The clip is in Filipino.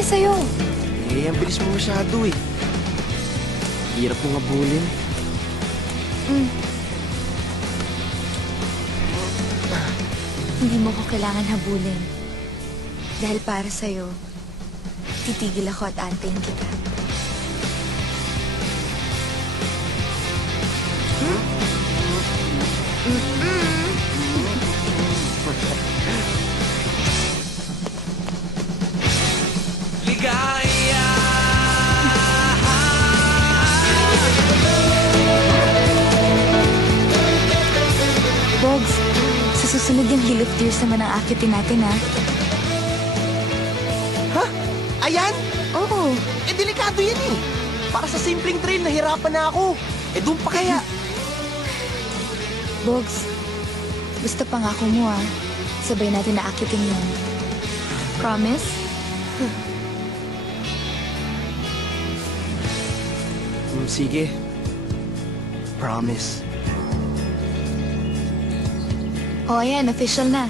nangyari sa'yo? Ang bilis mo masyado eh. Hirap mong habulin. Hindi mo ko kailangan habulin. Dahil para sa'yo, titigil ako at antayin kita. Ligaya! Bogs, sa susunod yung Hill of Tears naman ang akitin natin, ha? Ha? Ayan? Oo. Delikado yan eh. Para sa simpleng trail, nahirapan na ako. Doon pa kaya? Bogs, basta pangako mo, ha? Sabay natin naakitin yun. Promise? Sige. Promise. O, ayan, official na.